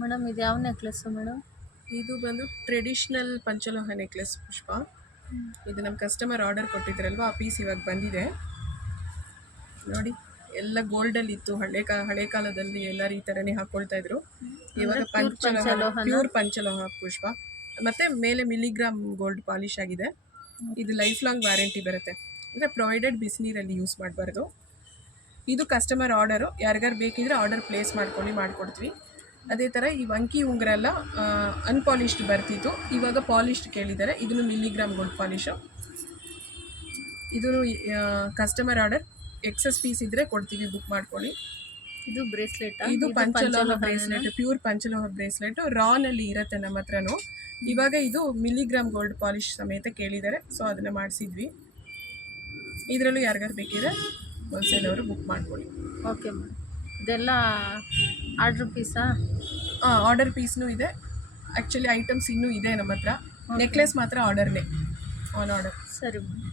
Madam ಇದು ಯಾವ necklace madam? ಇದು ಬಂದು ಟ್ರೆಡಿಷ್ನಲ್ ಪಂಚಲೋಹ ನೆಕ್ಲೆಸ್ ಪುಷ್ಪ. ಇದು ನಮ್ಮ ಕಸ್ಟಮರ್ ಆರ್ಡರ್ ಕೊಟ್ಟಿದ್ರಲ್ವ, ಆ ಪೀಸ್ ಇವಾಗ ಬಂದಿದೆ ನೋಡಿ. ಎಲ್ಲ ಗೋಲ್ಡಲ್ಲಿ ಇತ್ತು, ಹಳೆ ಕಾಲದಲ್ಲಿ ಎಲ್ಲರೂ ಈ ಥರನೇ ಹಾಕ್ಕೊಳ್ತಾ ಇದ್ರು. ಇವಾಗ ಪ್ಯೂರ್ ಪಂಚಲೋಹ ಪುಷ್ಪ, ಮತ್ತು ಮೇಲೆ ಮಿಲಿಗ್ರಾಮ್ ಗೋಲ್ಡ್ ಪಾಲಿಶ್ ಆಗಿದೆ. ಇದು ಲೈಫ್ ಲಾಂಗ್ ವ್ಯಾರಂಟಿ ಬರುತ್ತೆ, ಅಂದರೆ ಪ್ರೊವೈಡೆಡ್ ಬಿಸಿನೀರಲ್ಲಿ ಯೂಸ್ ಮಾಡಬಾರ್ದು. ಇದು ಕಸ್ಟಮರ್ ಆರ್ಡರು, ಯಾರಿಗಾರು ಬೇಕಿದ್ರೆ ಆರ್ಡರ್ ಪ್ಲೇಸ್ ಮಾಡ್ಕೊಂಡು ಮಾಡಿಕೊಡ್ತೀವಿ. ಅದೇ ಥರ ಈ ವಂಕಿ ಉಂಗುರ ಎಲ್ಲ ಅನ್ಪಾಲಿಶ್ಡ್ ಬರ್ತಿತ್ತು, ಇವಾಗ ಪಾಲಿಶ್ಡ್ ಕೇಳಿದ್ದಾರೆ. ಇದನ್ನು ಮಿಲಿಗ್ರಾಮ್ ಗೋಲ್ಡ್ ಪಾಲಿಶು. ಇದನ್ನು ಕಸ್ಟಮರ್ ಆರ್ಡರ್, ಎಕ್ಸಸ್ ಪೀಸ್ ಇದ್ದರೆ ಕೊಡ್ತೀವಿ, ಬುಕ್ ಮಾಡ್ಕೊಳ್ಳಿ. ಇದು ಬ್ರೇಸ್ಲೆಟ್, ಇದು ಪಂಚಲೋಹ ಬ್ರೇಸ್ಲೆಟ್, ಪ್ಯೂರ್ ಪಂಚಲೋಹ ಬ್ರೇಸ್ಲೆಟ್. ರಾನಲ್ಲಿ ಇರುತ್ತೆ ನಮ್ಮ ಹತ್ರನೂ. ಇವಾಗ ಇದು ಮಿಲಿಗ್ರಾಮ್ ಗೋಲ್ಡ್ ಪಾಲಿಶ್ ಸಮೇತ ಕೇಳಿದ್ದಾರೆ, ಸೊ ಅದನ್ನು ಮಾಡಿಸಿದ್ವಿ. ಇದರಲ್ಲೂ ಯಾರಿಗಾರು ಬೇಕಿದ್ರೆ ಹೋಲ್ಸೇಲ್ ಅವರು ಬುಕ್ ಮಾಡ್ಕೊಳ್ಳಿ. Okay madam. ಇದೆಲ್ಲ ಆರ್ಡ್ರ್ ಪೀಸಾ? ಆರ್ಡರ್ ಪೀಸ್ನೂ ಇದೆ. ಆ್ಯಕ್ಚುಲಿ ಐಟಮ್ಸ್ ಇನ್ನೂ ಇದೆ ನಮ್ಮ ಹತ್ರ. ನೆಕ್ಲೆಸ್ ಮಾತ್ರ ಆರ್ಡರ್ನೇ, ಆನ್ ಆರ್ಡರ್. ಸರಿ ಮೇಡಮ್.